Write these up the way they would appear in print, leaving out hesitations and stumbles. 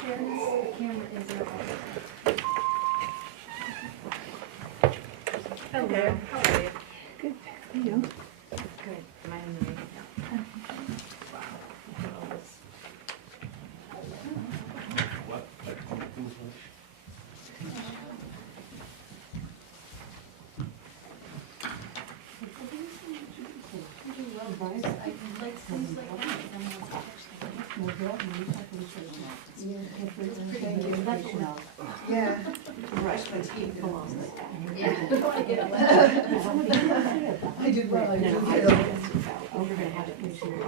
Sharon's camera is not on. Hello, how are you? Good. You? Good. Am I in the meeting now? Wow. All this. I like things like that. Yeah. Brush my teeth along. I did well, I did No, well. I oh, you're gonna have it this year.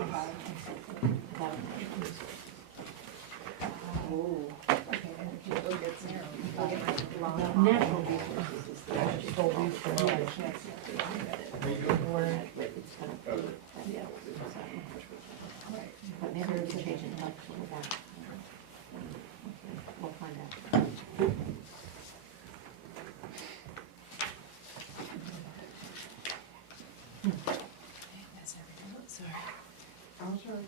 Oh. Okay, go get some. Natural resources is the Natural resources. But maybe we can change it up to that. We'll find out. Sorry. I'll try.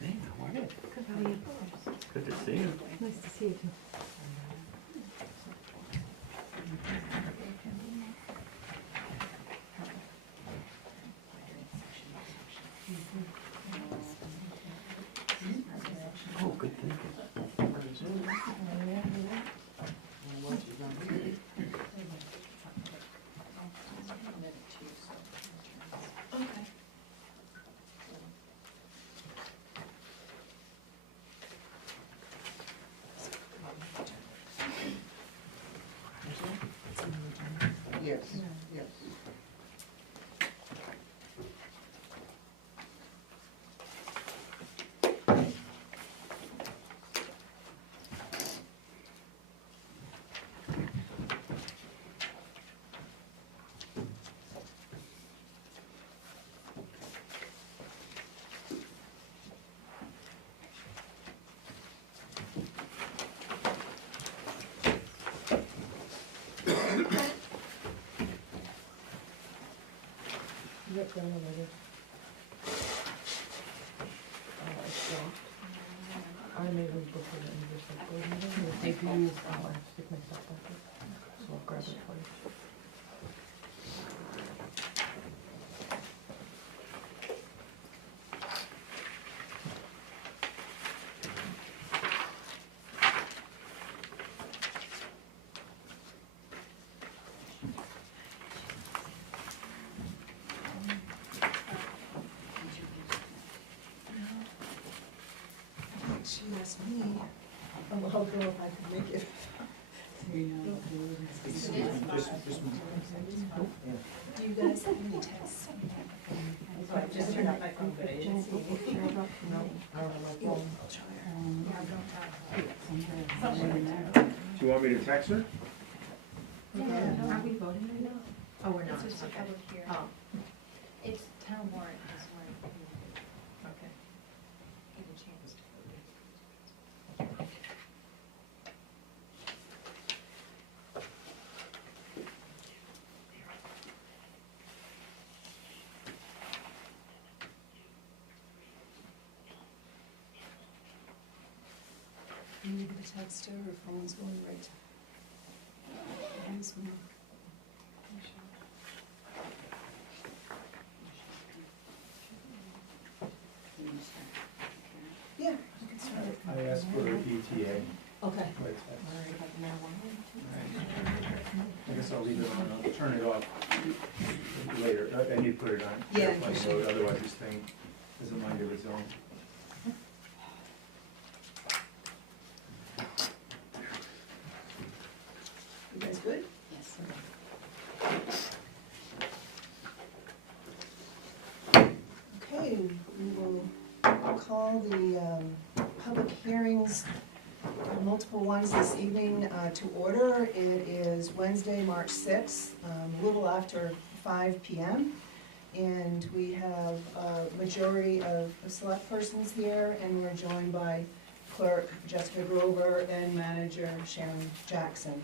Hey, how are you? Good, how are you? Good to see you. Nice to see you too. Oh, good thinking. Yes, yes. Is it done already? I made them before the anniversary board meeting. If they do use, I'll stick my stuff back there. So I'll grab it for you. She asked me, I'll go if I could make it. Do you guys have any tests? Just turn up my phone, but I didn't see. No, I don't have my phone. Do you want me to text her? Yeah, are we voting right now? Oh, we're not. It's just a Okay. public hearing. Oh, It's town warrant is when you okay. get a chance to vote. You need to text her, her phone's going right to. Voicemail. Yeah, you can start it. I asked for an ETA. Okay. by text. About marijuana? I guess I'll leave it on, I'll turn it off later. I need to put it on Yeah, airplane you should. mode, otherwise this thing has a mind of its own. You guys good? Yes. Okay, we will call the public hearings, multiple ones this evening, to order. It is Wednesday, March 6th, a little after 5 p.m. And we have a majority of select persons here, and we're joined by Clerk Jessica Grover and Manager Sharon Jackson.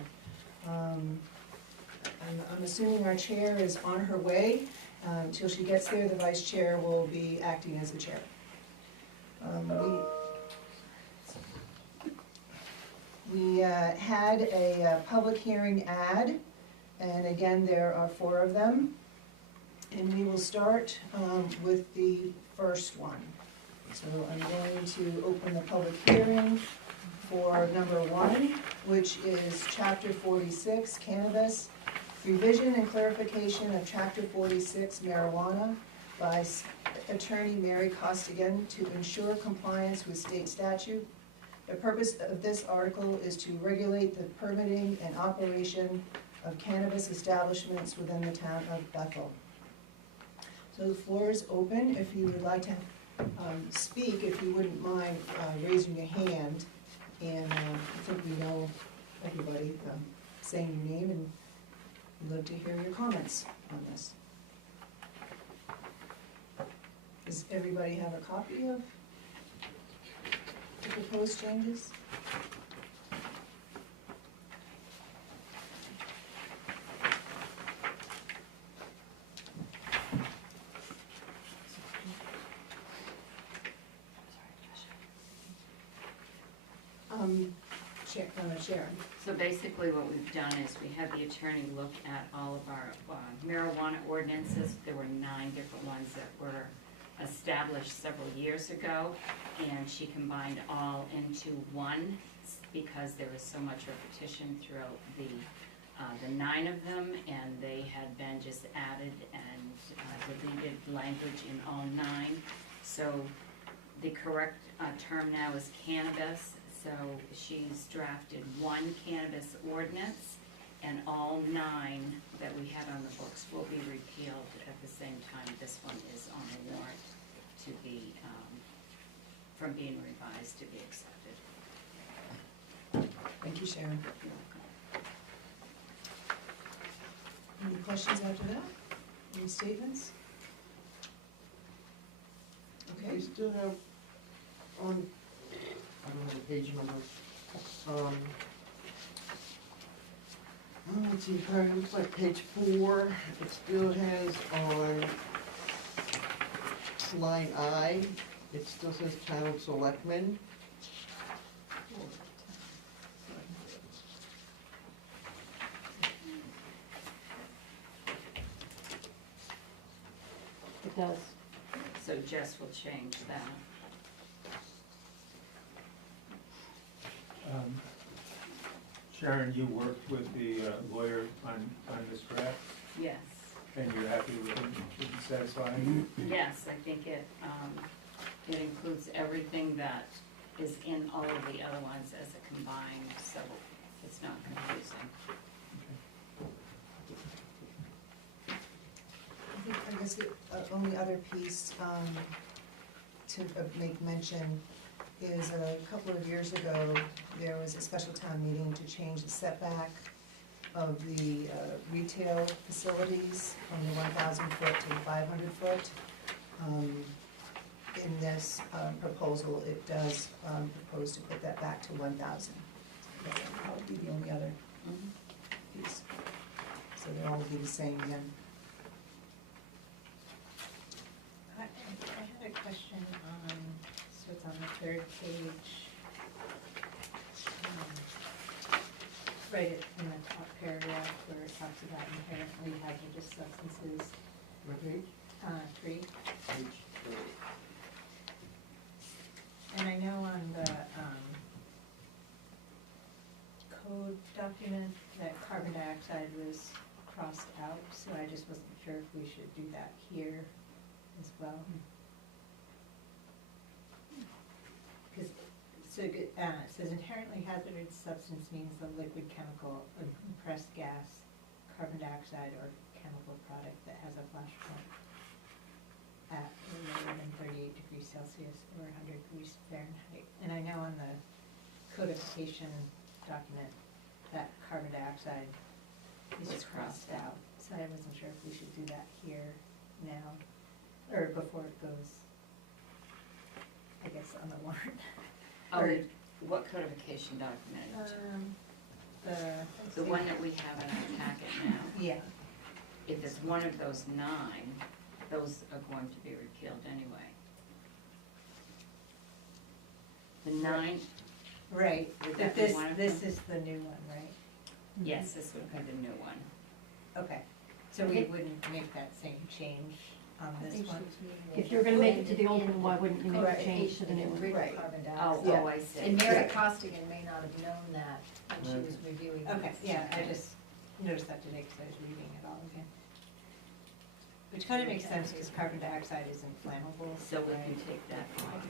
I'm assuming our chair is on her way. Till she gets there, the vice chair will be acting as the chair. We had a public hearing ad, and again, there are 4 of them. And we will start with the first one. So I'm going to open the public hearing for number 1, which is Chapter 46, Cannabis, Revision and Clarification of Chapter 46, Marijuana, by Attorney Mary Costigan to ensure compliance with state statute. The purpose of this article is to regulate the permitting and operation of cannabis establishments within the town of Bethel. So the floor is open. If you would like to speak, if you wouldn't mind raising your hand. And I think we know everybody, saying your name, and we'd love to hear your comments on this. Does everybody have a copy of the proposed changes? Sharon. So basically what we've done is we had the attorney look at all of our marijuana ordinances. There were 9 different ones that were established several years ago, and she combined all into one because there was so much repetition throughout the 9 of them, and they had been just added and deleted language in all 9. So the correct term now is cannabis. So she's drafted 1 cannabis ordinance, and all 9 that we had on the books will be repealed at the same time. This one is on the warrant to be, from being revised to be accepted. Thank you, Sharon. You're welcome. Any questions after that? Any statements? Okay. We still have on, I don't have a page number. Let's see, it looks like page 4, it still has on line I, it still says town selectmen. It does. So Jess will change that. Sharon, you worked with the lawyer on this draft, Yes. and you're happy with it, is it satisfying? Yes, I think it includes everything that is in all of the other ones as a combined, so it's not confusing. I guess the only other piece to make mention is a couple of years ago, there was a special town meeting to change the setback of the retail facilities from the 1,000 foot to the 500 foot. In this proposal, it does propose to put that back to 1,000. That would probably be the only other piece. So they'll all be the same again. I had a question on, so it's on the 3rd page. Right in the top paragraph where it talks about inherently hazardous substances. What page? 3. Page 3. And I know on the code document that carbon dioxide was crossed out, so I just wasn't sure if we should do that here as well. Because, so it says inherently hazardous substance means the liquid, chemical, or compressed gas, carbon dioxide, or chemical product that has a flash point at lower than 38 degrees Celsius or 100 degrees Fahrenheit. And I know on the codification document that carbon dioxide is crossed out. So I wasn't sure if we should do that here now, or before it goes, I guess, on the warrant. Oh, Or- what codification document? The one that we have in our packet now, Yeah, if it's one of those 9, those are going to be repealed anyway. The 9, right, Would but that be this, one of this them? is the new one, right? yes, this would be the new one. Okay, so we wouldn't make that same change on this one? If you're gonna make it to the old one, why wouldn't you make a change to the new one? Right. Oh, Yeah. oh, I see. And Mary Costigan may not have known that when she was reviewing. Okay, these. yeah, I just noticed that today because I was reading it all again. Which kind of makes sense because carbon dioxide is inflammable. So we can take that off.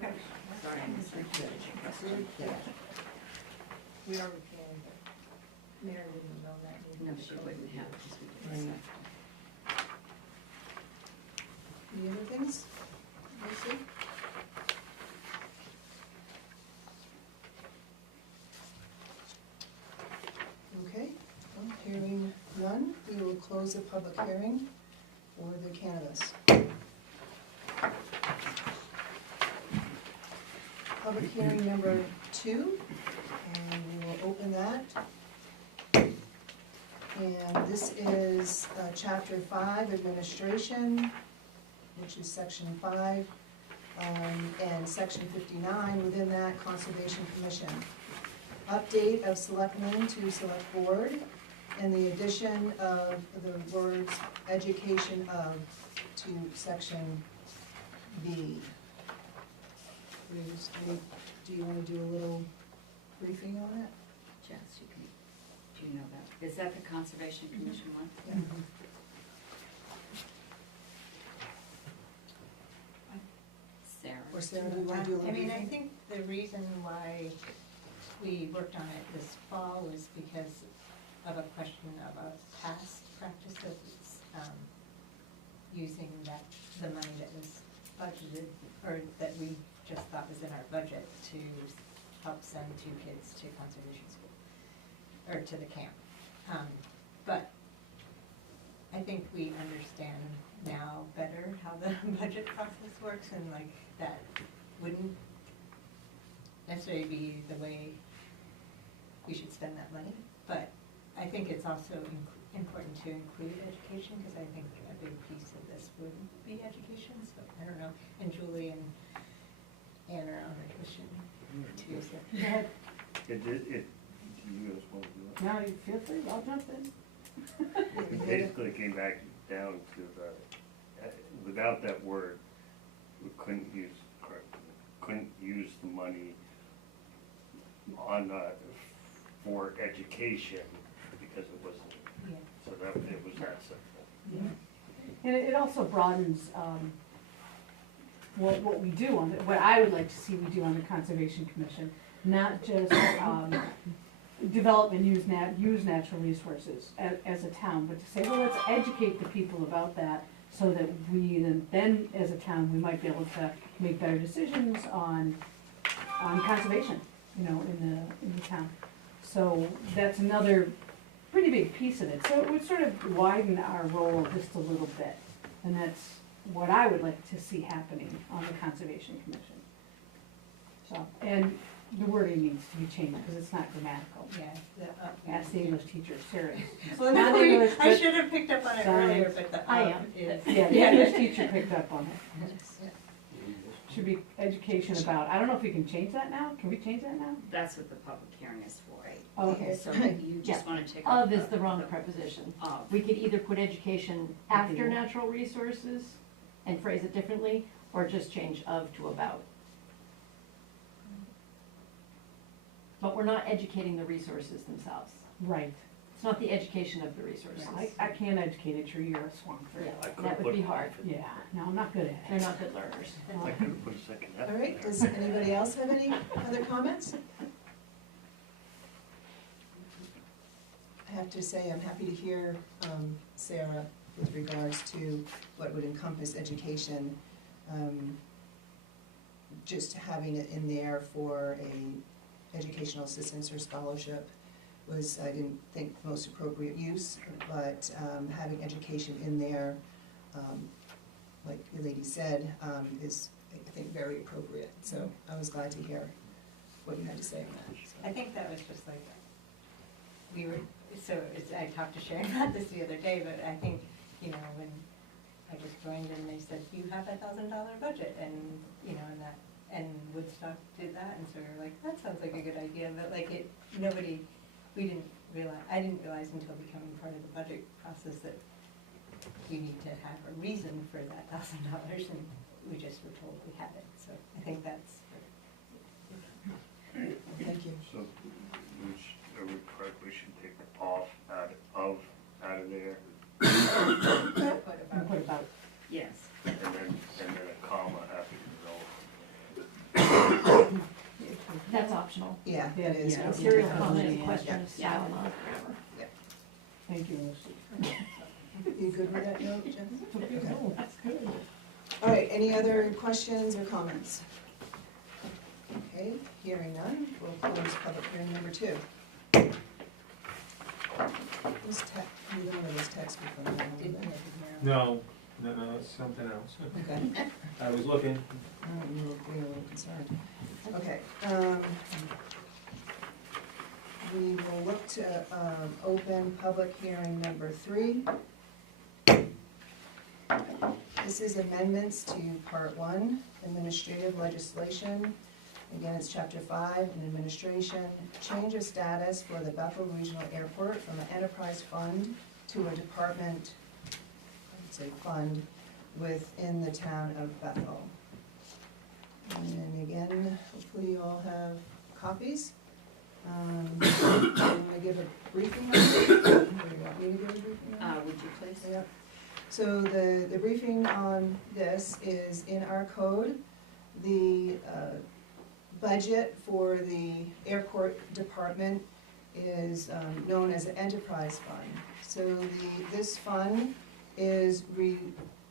Okay. Sorry, I misunderstood your question. We are repealing, but Mary wouldn't have known that. No, she wouldn't have, because we did Right. accept it. Any other things? Lucy? Okay, well, hearing none, we will close the public hearing for the cannabis. Public hearing number 2, and we will open that. And this is Chapter 5, Administration, which is Section 5, and Section 59, within that, Conservation Commission. Update of selectmen to select board, and the addition of the words education of to Section B. Do you want to do a little briefing on it? Jess, you can, do you know that? Is that the Conservation Commission one? Yeah. Sarah? Or Sarah, do you want to do a little I mean, I briefing? think the reason why we worked on it this fall was because of a question of a past practice of using the money that was budgeted, or that we just thought was in our budget to help send 2 kids to conservation school, or to the camp. But I think we understand now better how the budget process works, and like that wouldn't necessarily be the way we should spend that money. But I think it's also important to include education, because I think a big piece of this would be education, so I don't know. And Julie and Ann are on the commission too, so. Go ahead. Do you guys want to do it? Now, you feel free, I'll jump in. It basically came back down to without that word, we couldn't use the money on, for education, because it wasn't, Yeah. so that, it was that simple. And it also broadens, what we do on what I would like to see we do on the Conservation Commission, not just, develop and use natural resources as a town, but to say, well, let's educate the people about that, so that we then as a town, we might be able to make better decisions on conservation, in the town. So that's another pretty big piece of it. So it would sort of widen our role just a little bit, and that's what I would like to see happening on the Conservation Commission. So, and the wording needs to be changed, because it's not grammatical. Yeah. Ask the English teacher, serious. Well, Not no, English, I but should have picked up on it science. earlier, but the I am. is. yeah, the English teacher picked up on it. Should be education about, I don't know if we can change that now, can we change that now? That's what the public hearing is for. Oh, okay. So you just want to take Of off is the wrong preposition. Of. We could either put education after natural resources and phrase it differently, or just change of to about. But we're not educating the resources themselves. Right, It's not the education of the resources. I can't educate a tree or a swamp tree. Yeah, I could've that would put- be hard. Yeah, no, I'm not good at They're it. not good learners. I could have put a second F. All right, does anybody else have any other comments? I have to say, I'm happy to hear Sarah with regards to what would encompass education. Just having it in there for a educational assistance or scholarship was, I didn't think, the most appropriate use, but having education in there, like the lady said, is, I think, very appropriate. So I was glad to hear what you had to say on that, so. I think that was just like, we were, I talked to Sharon about this the other day, but I think, you know, when I just joined and they said, you have $1,000 budget, and, you know, and Woodstock did that, and so we were like, that sounds like a good idea, but like we didn't realize, I didn't realize until becoming part of the budget process that you need to have a reason for that $1,000, and we just were told we had it, so I think that's. Thank you. So, are we correct, we should take off out of there, And what about, Yes. and then a comma after development. That's optional. Yeah, it is. Yeah. Serial Yeah. comment, Yeah. question of Yeah. style, not grammar. thank you, Lucy. You good with that note, Jen? Okay. That's good. All right, any other questions or comments? Okay, hearing none, we'll close public hearing number 2. This text, neither one of those texts before now, Didn't did make they? it No, it's something else. Okay. I was looking. We were a little concerned. Okay, we will look to, open public hearing number 3. This is amendments to Part 1, Administrative Legislation. Again, it's Chapter 5, in Administration. Change of status for the Bethel Regional Airport from an enterprise fund to a department, I'd say fund, within the town of Bethel. And again, hopefully you all have copies. I'm gonna give a briefing on it. Or do you want me to give a briefing on it? Would you please? Yep. So the briefing on this is in our code. The budget for the airport department is known as an enterprise fund. So this fund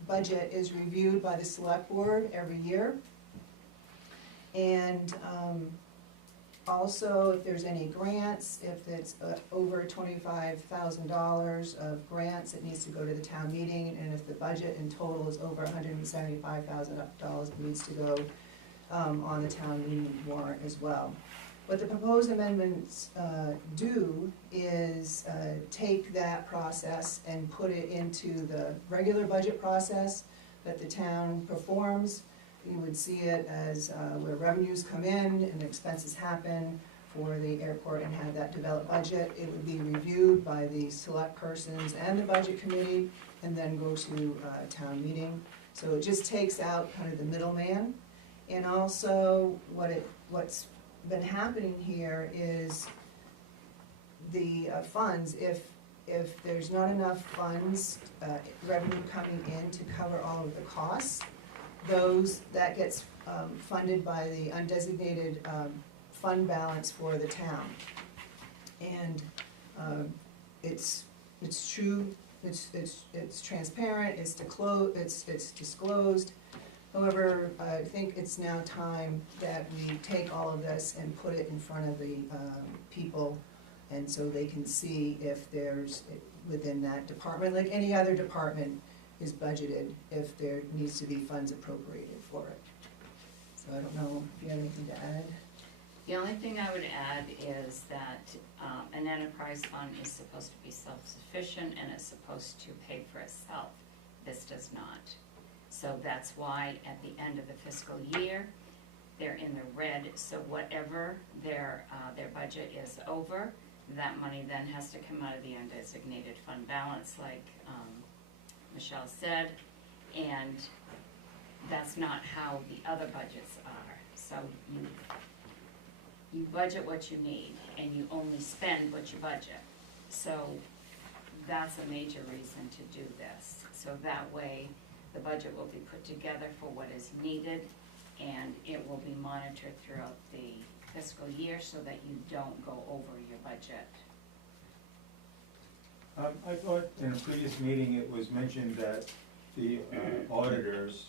budget is reviewed by the select board every year. And also, if there's any grants, if it's over $25,000 of grants, it needs to go to the town meeting, and if the budget in total is over $175,000, it needs to go on the town meeting warrant as well. What the proposed amendments do is take that process and put it into the regular budget process that the town performs. You would see it as where revenues come in and expenses happen for the airport and have that developed budget. It would be reviewed by the select persons and the budget committee and then go to town meeting. So it just takes out kind of the middleman. And also what's been happening here is the funds, if there's not enough funds, revenue coming in to cover all of the costs, that gets funded by the undesignated fund balance for the town. And it's true, it's transparent, it's disclosed. However, I think it's now time that we take all of this and put it in front of the people, and so they can see if there's, within that department, like any other department is budgeted, if there needs to be funds appropriated for it. So I don't know if you have anything to add? The only thing I would add is that an enterprise fund is supposed to be self-sufficient and it's supposed to pay for itself. This does not. So that's why at the end of the fiscal year, they're in the red. So whatever their budget is over, that money then has to come out of the undesignated fund balance, like Michelle said, and that's not how the other budgets are. So you budget what you need, and you only spend what you budget. So that's a major reason to do this. So that way, the budget will be put together for what is needed, and it will be monitored throughout the fiscal year so that you don't go over your budget. I thought in a previous meeting it was mentioned that the auditors.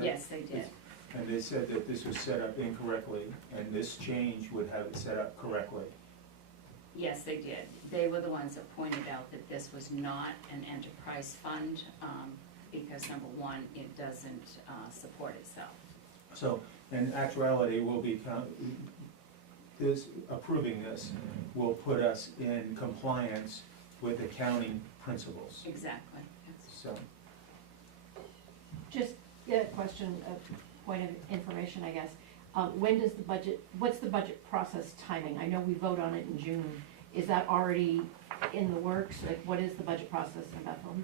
Yes, they did. And they said that this was set up incorrectly, and this change would have it set up correctly. Yes, they did. They were the ones that pointed out that this was not an enterprise fund, because number one, it doesn't support itself. So, in actuality, will be this, approving this will put us in compliance with accounting principles, Exactly, yes. so. Just a question, a point of information, I guess. When does the budget, what's the budget process timing? I know we vote on it in June. Is that already in the works? Like, what is the budget process in Bethel?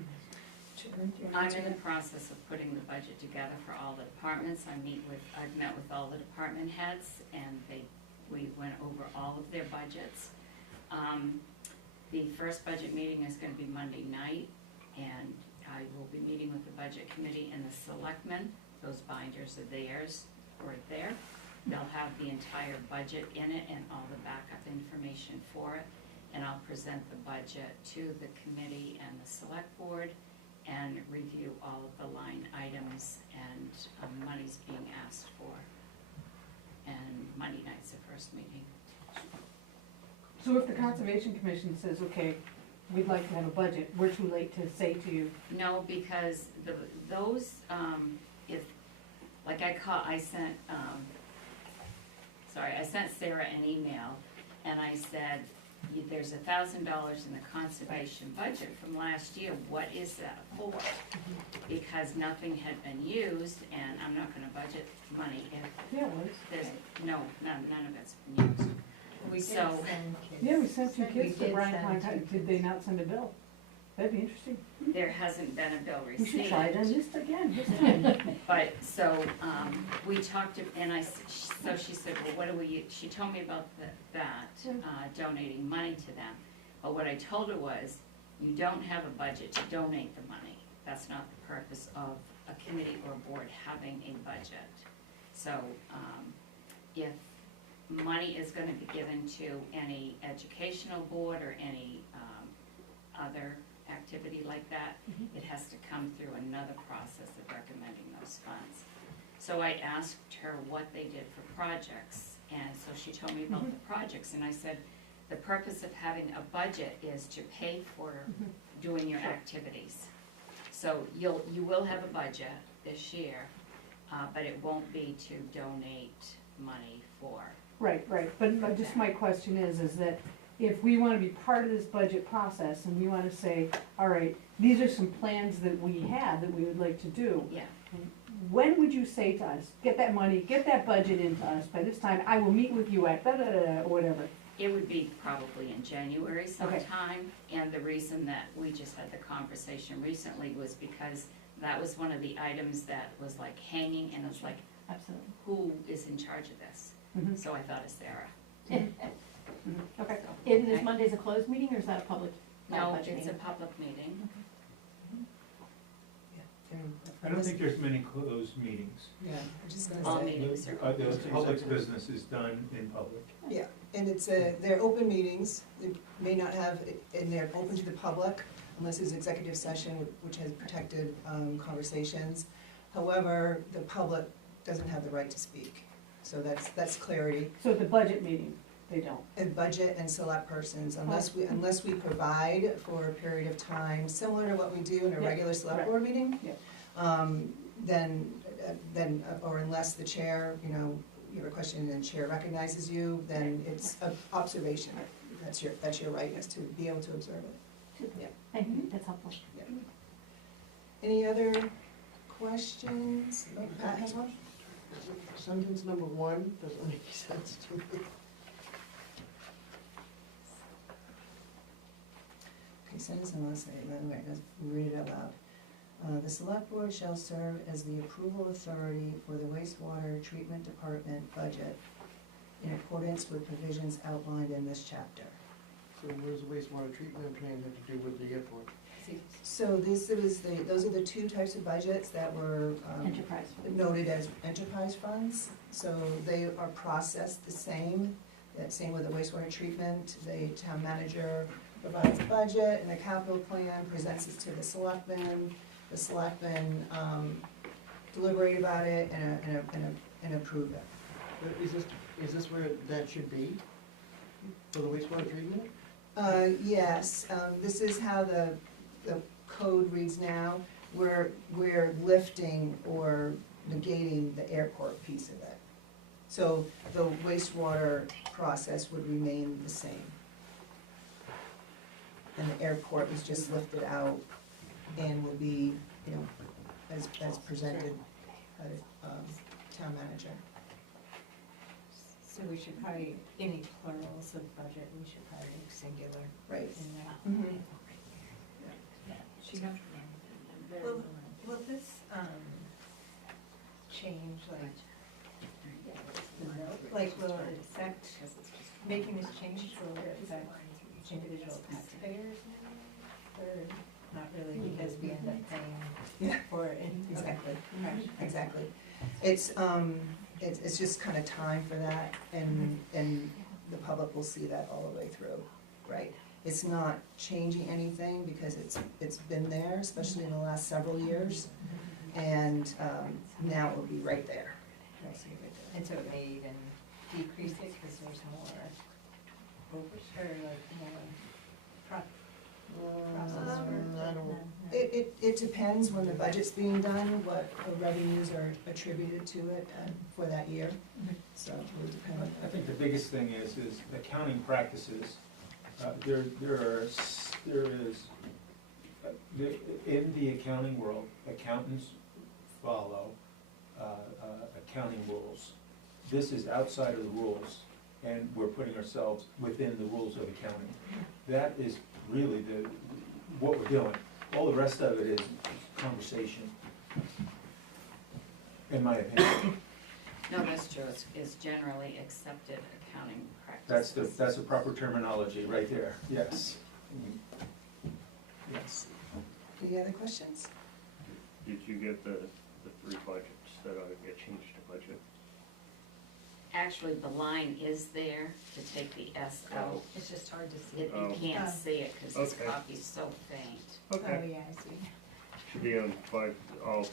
I'm in the process of putting the budget together for all the departments. I've met with all the department heads, and we went over all of their budgets. The first budget meeting is gonna be Monday night, and I will be meeting with the budget committee and the selectmen. Those binders are theirs, right there. They'll have the entire budget in it and all the backup information for it. And I'll present the budget to the committee and the select board and review all of the line items and monies being asked for. And Monday night's the first meeting. So if the Conservation Commission says, okay, we'd like to have a budget, we're too late to say to you, No, because those, if, like I sent Sarah an email, and I said, there's $1,000 in the conservation budget from last year, what is that for? Because nothing had been used, and I'm not gonna budget money if yeah, it was. there's, none of it's been used. We did So- send kids. Yeah, we sent two kids We to did Bryan send County. two Did they kids. not send a bill? That'd be interesting. There hasn't been a bill We received. should try it on this again, this time. But, so, we talked, and so she said, well, what do we, she told me about donating money to them. But what I told her was, you don't have a budget to donate the money. That's not the purpose of a committee or board having a budget. So, if money is gonna be given to any educational board or any, other activity like that, it has to come through another process of recommending those funds. So I asked her what they did for projects, and so she told me about the projects, and I said, the purpose of having a budget is to pay for doing your activities. So you will have a budget this year, but it won't be to donate money for. Right, but just my question is that if we wanna be part of this budget process and we wanna say, all right, these are some plans that we have that we would like to do, Yeah, when would you say to us, get that money, get that budget into us, by this time, I will meet with you at da-da-da-da, or whatever? it would be probably in January sometime, and the reason that we just had the conversation recently was because that was one of the items that was like hanging, and it's like, Absolutely. who is in charge of this? Mhm. So I thought of Sarah. Okay. And is Monday's a closed meeting, or is that a public? No, budget it's a meeting? public meeting. I don't think there's many closed meetings. Yeah, I'm just All gonna say, meetings are The open. public business is done in public. yeah, and they're open meetings, they may not have, and they're open to the public unless it's executive session, which has protected conversations. However, the public doesn't have the right to speak, so that's clarity. So at the budget meeting, they don't. And budget and select persons, unless we provide for a period of time, similar to what we do in a Yeah, regular select right. board meeting. Yeah. Then, or unless the chair, you have a question and the chair recognizes you, then it's an observation. That's your right, is to be able to observe it. Yeah. Thank you, that's helpful. Any other questions? Oh, Pat has one? Sentence number 1 doesn't make sense to me. Okay, sentence unless, wait, let's read it out loud. The select board shall serve as the approval authority for the wastewater treatment department budget in accordance with provisions outlined in this chapter. So where's the wastewater treatment plant have to do with the airport? So those are the two types of budgets that were Enterprise. noted as enterprise funds. So they are processed the same, same with the wastewater treatment. The town manager provides a budget and a capital plan, presents it to the selectmen. The selectmen deliberate about it and approve it. But is this where that should be, for the wastewater treatment? Yes, this is how the code reads now. We're lifting or negating the airport piece of it. So the wastewater process would remain the same. And the airport was just lifted out and will be, you know, as presented by the town manager. So we should probably, any plurals of budget, we should probably make singular Right. in there. Mhm. She got Will this, change, like, will it affect, making this change, will it affect individual taxpayers? Or not really, because we end up paying Yeah. for it? Exactly. Okay. Exactly. It's just kind of time for that, and the public will see that all the way through, right? It's not changing anything because it's been there, especially in the last several years, and now it will be right there. You'll see it right there. And so it may even decrease it because there's more process for. I don't, No. It depends when the budget's being done, what revenues are attributed to it for that year, so it would depend on I think the biggest thing is accounting practices. There is, in the accounting world, accountants follow accounting rules. This is outside of the rules, and we're putting ourselves within the rules of accounting. That is really what we're doing. All the rest of it is conversation, in my opinion. No, that's true, it's generally accepted accounting practices. That's the proper terminology right there, yes. Yes. Any other questions? Did you get the three budgets that ought to get changed to budget? Actually, the line is there to take the S out. It's just hard to see. You Oh. can't Oh. see it because this Okay. copy's so faint. Oh, Okay, yeah, I see. should be on all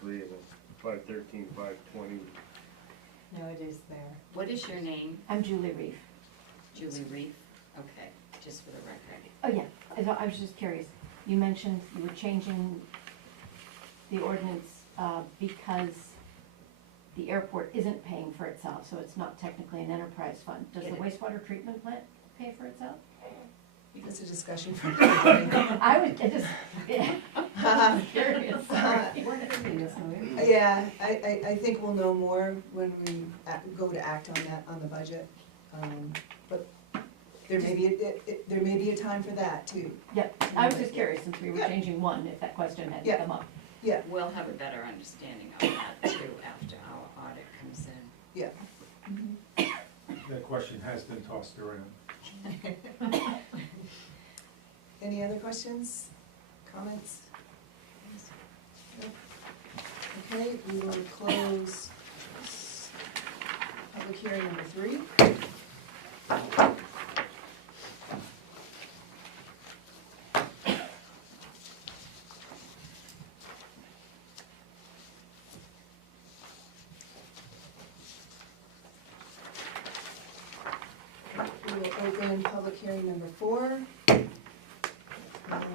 three of them, 513, 520. No, it is there. What is your name? I'm Julie Reef. Julie Reef? Okay, just for the record. Oh, yeah, I was just curious, you mentioned you were changing the ordinance, because the airport isn't paying for itself, so it's not technically an enterprise fund. Does the It- wastewater treatment plant pay for itself? That's a discussion for another day. I was, I'm curious, sorry. We're not doing this, no, we- Yeah, I think we'll know more when we go to act on that, on the budget. But there may be a time for that too. Yeah, I was just curious, since we were Yeah. changing one, if that question had Yeah. come up. Yeah, We'll have a better understanding of that too after our audit comes in. yeah. That question has been tossed around. Any other questions, comments? No? Okay, we will close public hearing number 3. We will open public hearing number 4. And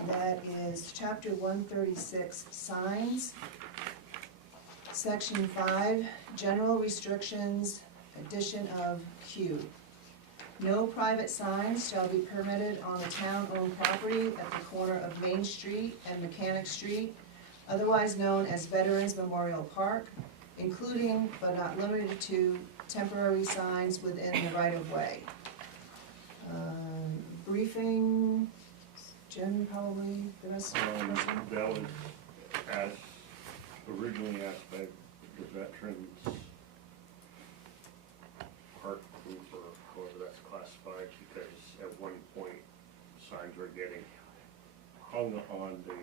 that is chapter 136, signs. Section 5, general restrictions, addition of Q. No private signs shall be permitted on the town-owned property at the corner of Main Street and Mechanic Street, otherwise known as Veterans Memorial Park, including but not limited to temporary signs within the right-of-way. Briefing, Jim, probably the rest of the person? That was asked, originally asked by the Veterans Park Group, or however that's classified, because at one point, signs were getting hung on the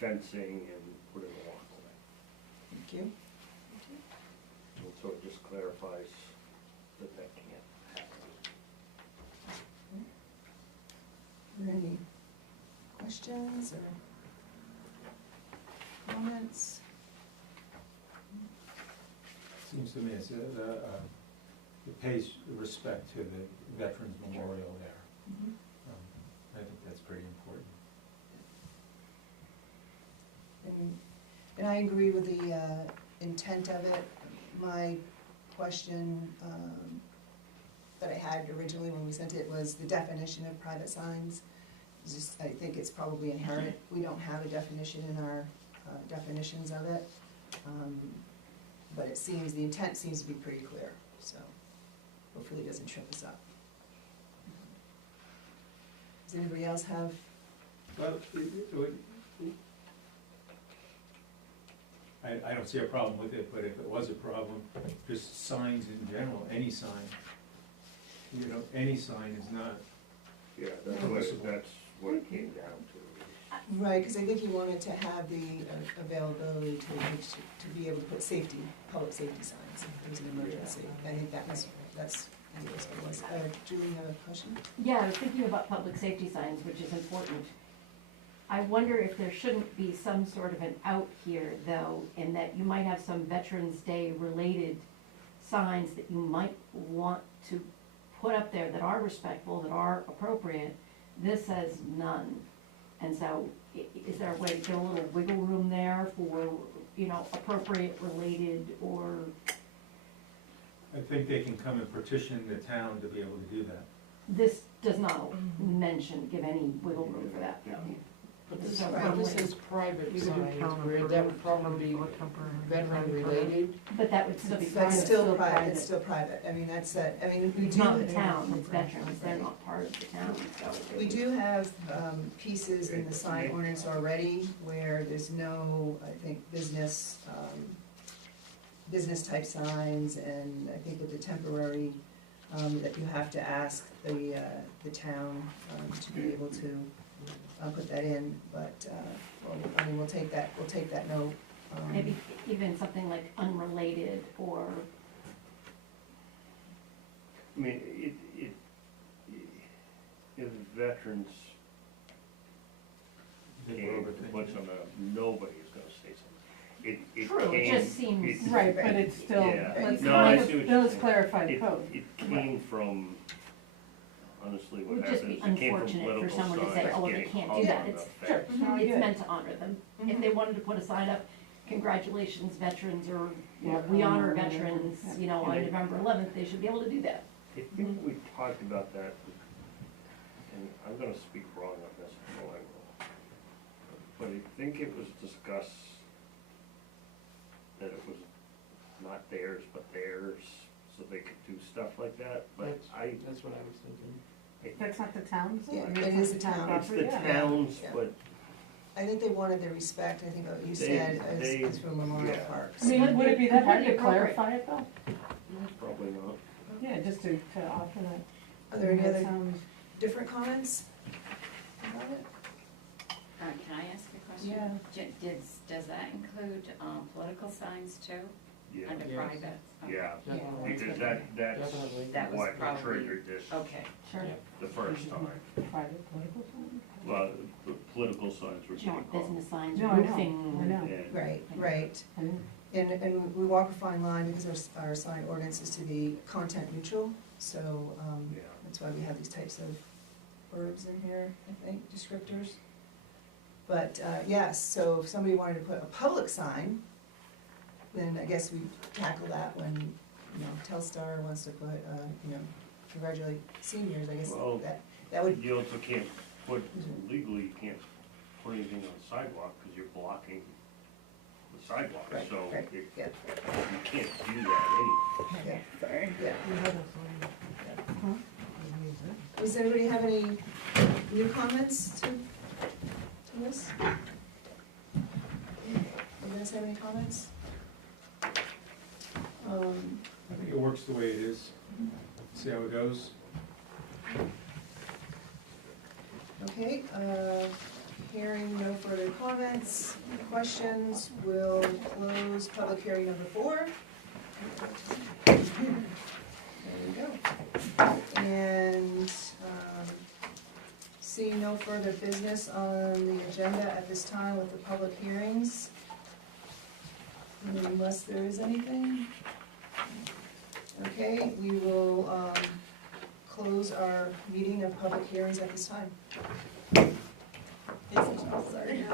fencing and put in the walkway. Thank you. And so it just clarifies that that can't happen. Are there any questions or comments? Seems to me it pays respect to the Veterans Memorial there. I think that's pretty important. And I agree with the intent of it. My question that I had originally when we sent it was the definition of private signs. It's just, I think it's probably inherent. We don't have a definition in our definitions of it. But it seems, the intent seems to be pretty clear, so hopefully it doesn't trip us up. Does anybody else have? Well, I don't see a problem with it, but if it was a problem, just signs in general, any sign. You know, any sign is not, Yeah, that's what it came down to. Right, because I think you wanted to have the availability to be able to put safety, public safety signs if there's an emergency. I think that's what it was. Julie, you have a question? Yeah, I was thinking about public safety signs, which is important. I wonder if there shouldn't be some sort of an out here, though, in that you might have some Veterans Day related signs that you might want to put up there that are respectful, that are appropriate. This says none. And so, is there a way to get a little wiggle room there for, appropriate, related, or? I think they can come and petition the town to be able to do that. This does not give any wiggle room for that, though. But this, So but this is private signs, where that would probably be veteran related. But that would still be But private. it's still private, it's still private. I mean, that's, we It's do. not the town, it's veterans, they're not part of the town, so. We do have pieces in the sign ordinance already where there's no, I think, business type signs, and I think with the temporary, that you have to ask the town to be able to put that in, but, we'll take that note. Maybe even something like unrelated, or, I mean, if veterans came to put something up, nobody's gonna say something. It true, it came- just seems. it- Right, but it's still, Yeah. let's No, I kind see what of, you're let's saying. clarify the code. It came from, honestly, It what would happens, just be it came from unfortunate for political someone to say, signs oh, they getting can't hung do that. on It's- the Sure. fence. No, I It's get meant it. to honor them. If Mhm. they wanted to put a sign up, congratulations veterans, or, Yeah, we honor honor them, veterans, yeah. on November 11th, they should be able to do that. I think we talked about that, and I'm gonna speak wrong on this, I know I will. But I think it was discussed that it was not theirs, but theirs, so they could do stuff like that, but That's what I was thinking. That's not the town's? Yeah, I mean, it it's is not the town. it's property, the yeah. towns, Yeah. but I think they wanted the respect, I think what you They- said, they- as for Memorial yeah. Parks. I mean, would it be that hard to Completely appropriate. clarify it though? probably not. Yeah, just to offer that. Are there any That other sounds- different comments about it? Can I ask a question? Yeah. Does that include, political signs too, Yeah, under Yes. private? Okay. yeah, Definitely. because that's Definitely. That was what probably- triggered this Okay, Sure. Yeah. the first time. Private political signs? Well, the political signs were Do you getting want called. business signs, No, I know, roofing? I know. And Right, right. I know. And we walk a fine line because our sign ordinance is to be content neutral, so, Yeah. that's why we have these types of verbs in here, I think, descriptors. But, yes, so if somebody wanted to put a public sign, then I guess we tackle that when, Telstar wants to put, congratulate seniors, I guess Well, that would, You also can't put, legally, you can't put anything on the sidewalk, because you're blocking the sidewalk, Right, so right, it- yeah. you can't do that anyway. yeah, sorry, yeah. Huh? Does anybody have any new comments to this? You guys have any comments? I think it works the way it is. See how it goes. Okay, hearing no further comments, questions, we'll close public hearing number 4. There we go. And, seeing no further business on the agenda at this time with the public hearings, unless there is anything. Okay, we will, close our meeting of public hearings at this time. Sorry.